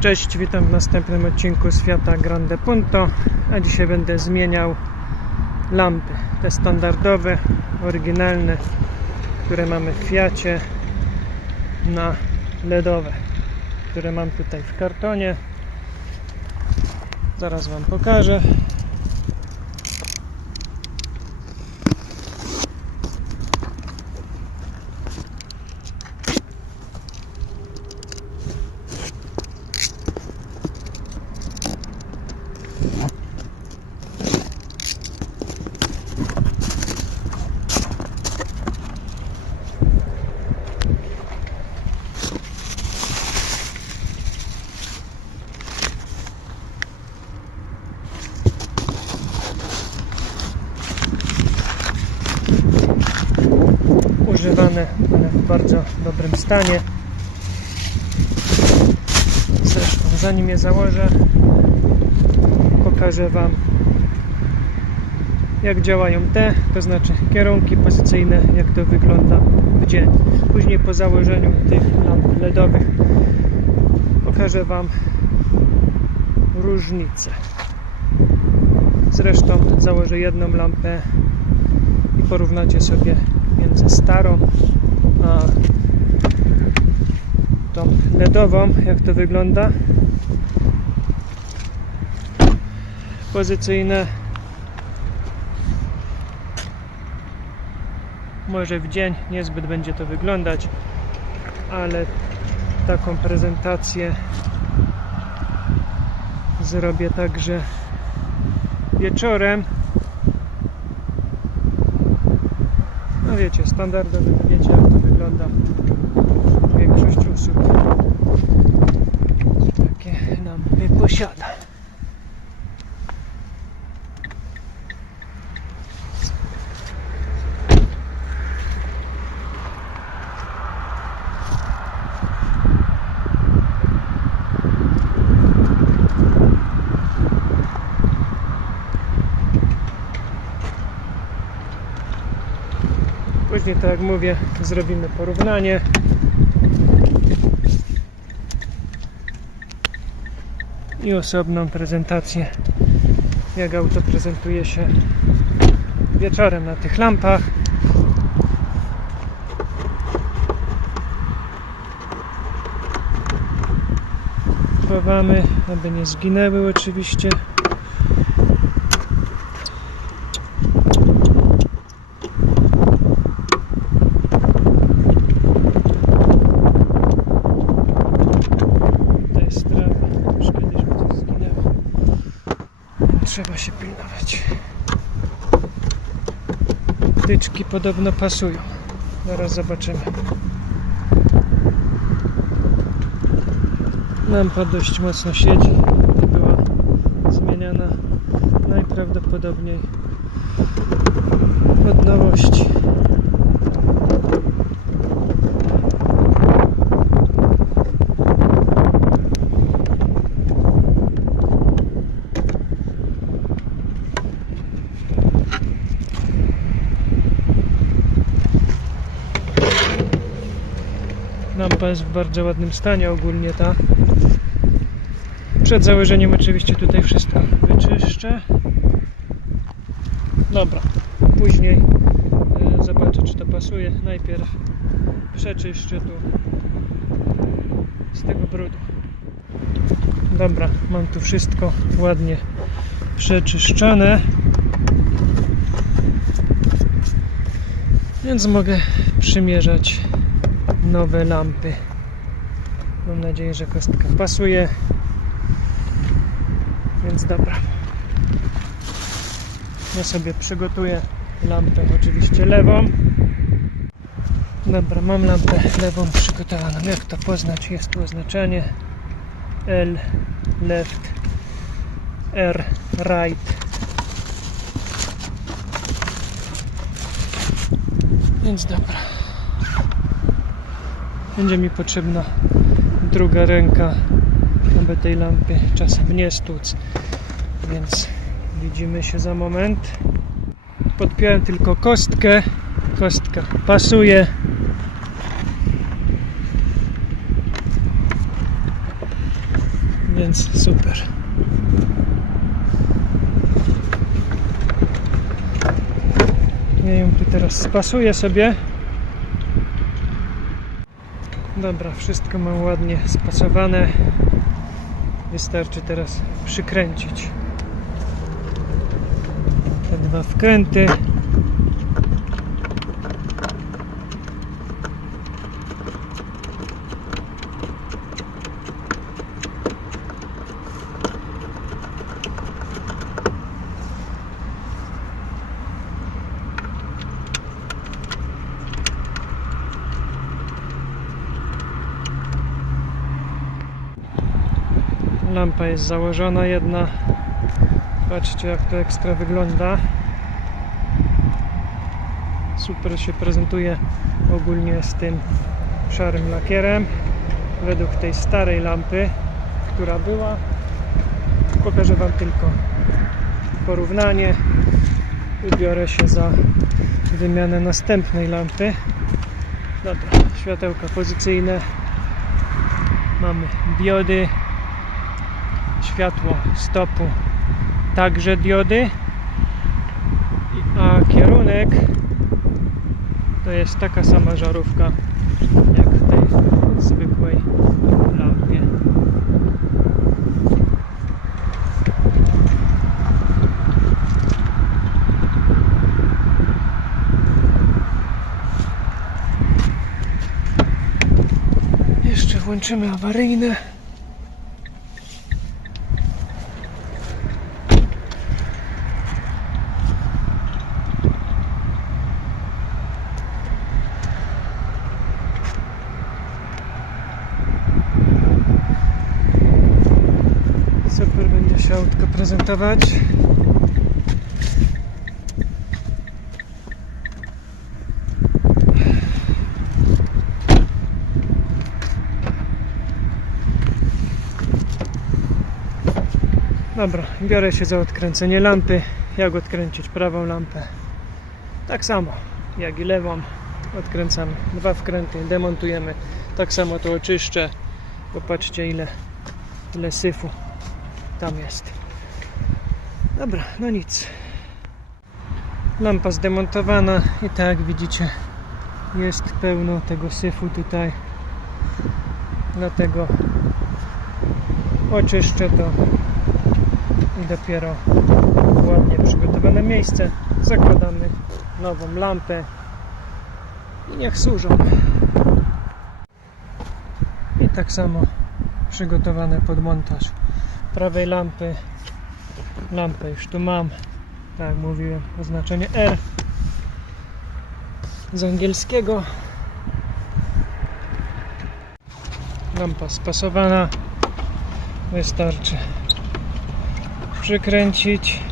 Cześć, witam w następnym odcinku z Fiata Grande Punto, a dzisiaj będę zmieniał lampy, te standardowe, oryginalne, które mamy w Fiacie na LEDowe, które mam tutaj w kartonie. Zaraz Wam pokażę. używane, ale w bardzo dobrym stanie. Zresztą zanim je założę, pokażę Wam jak działają te, to znaczy kierunki pozycyjne, jak to wygląda w dzień. Później po założeniu tych lamp LEDowych pokażę Wam różnice. Zresztą założę jedną lampę i porównacie sobie między starą a tą LEDową, jak to wygląda. Pozycyjne może w dzień niezbyt będzie to wyglądać, ale taką prezentację zrobię także wieczorem. No wiecie, standardowy, wiecie jak to wygląda. Większość osób takie lampy posiada. Później, tak jak mówię, zrobimy porównanie. I osobną prezentację, jak auto prezentuje się wieczorem na tych lampach. Chowamy, aby nie zginęły oczywiście. To jest sprawa. Już kiedyś mi coś zginęło. Trzeba się pilnować. Tyczki podobno pasują. Zaraz zobaczymy. Lampa dość mocno siedzi. Była zmieniana najprawdopodobniej od nowości. Lampa jest w bardzo ładnym stanie ogólnie ta. Przed założeniem oczywiście tutaj wszystko wyczyszczę. Dobra, później e, zobaczę czy to pasuje. Najpierw przeczyszczę tu z tego brudu. Dobra, mam tu wszystko ładnie przeczyszczone. Więc mogę przymierzać nowe lampy. Mam nadzieję, że kostka pasuje. Więc dobra. Ja sobie przygotuję lampę oczywiście lewą. Dobra, mam lampę lewą przygotowaną. Jak to poznać? Jest tu oznaczenie L left, R right. Więc dobra. Będzie mi potrzebna druga ręka, aby tej lampy czasem nie stłuc. Więc widzimy się za moment. Podpiąłem tylko kostkę. Kostka pasuje. Więc super. Ja ją tu teraz spasuję sobie. Dobra, wszystko mam ładnie spasowane. Wystarczy teraz przykręcić te dwa wkręty. Lampa jest założona jedna. Patrzcie jak to ekstra wygląda. Super się prezentuje ogólnie z tym szarym lakierem. Według tej starej lampy, która była. Pokażę Wam tylko porównanie. Ubiorę się za wymianę następnej lampy. Dobra, światełka pozycyjne. Mamy diody, światło stopu. Także diody. A kierunek to jest taka sama żarówka jak w tej zwykłej lampie. Jeszcze włączymy awaryjne Super będzie się autko prezentować. Dobra, biorę się za odkręcenie lampy. Jak odkręcić prawą lampę? Tak samo jak i lewą. Odkręcamy dwa wkręty, demontujemy. Tak samo to oczyszczę. Popatrzcie ile, ile syfu tam jest. Dobra, no nic. Lampa zdemontowana i tak jak widzicie jest pełno tego syfu tutaj. Dlatego oczyszczę to i dopiero ładnie przygotowane miejsce zakładamy nową lampę i niech służą. I tak samo przygotowane pod montaż prawej lampy. Lampę już tu mam. Tak jak mówiłem, oznaczenie R z angielskiego. Lampa spasowana. Wystarczy przykręcić.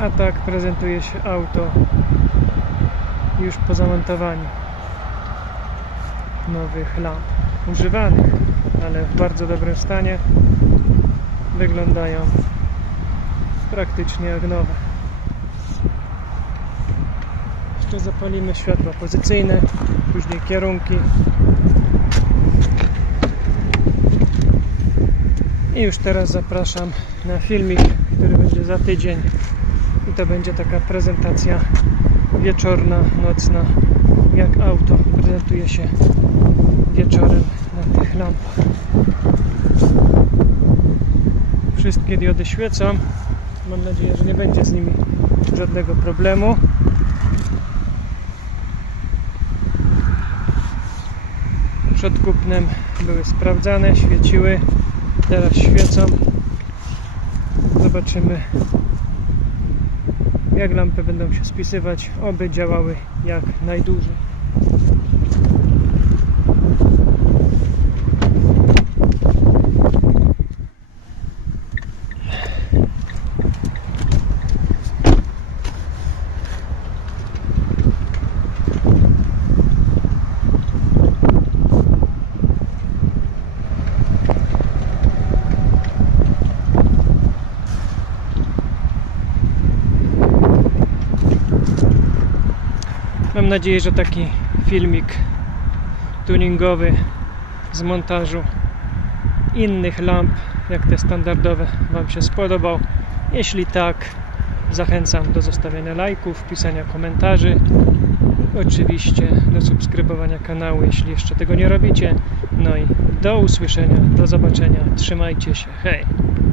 A tak prezentuje się auto już po zamontowaniu nowych lamp używanych, ale w bardzo dobrym stanie. Wyglądają praktycznie jak nowe. Jeszcze zapalimy światła pozycyjne później kierunki. I już teraz zapraszam na filmik, który będzie za tydzień i to będzie taka prezentacja wieczorna, nocna jak auto prezentuje się wieczorem na tych lampach. Wszystkie diody świecą. Mam nadzieję, że nie będzie z nimi żadnego problemu. Przed kupnem były sprawdzane, świeciły. Teraz świecą. Zobaczymy jak lampy będą się spisywać, oby działały jak najdłużej. Nadzieję, że taki filmik tuningowy z montażu innych lamp, jak te standardowe, Wam się spodobał. Jeśli tak, zachęcam do zostawiania lajków, pisania komentarzy. Oczywiście do subskrybowania kanału, jeśli jeszcze tego nie robicie. No i do usłyszenia, do zobaczenia. Trzymajcie się. Hej!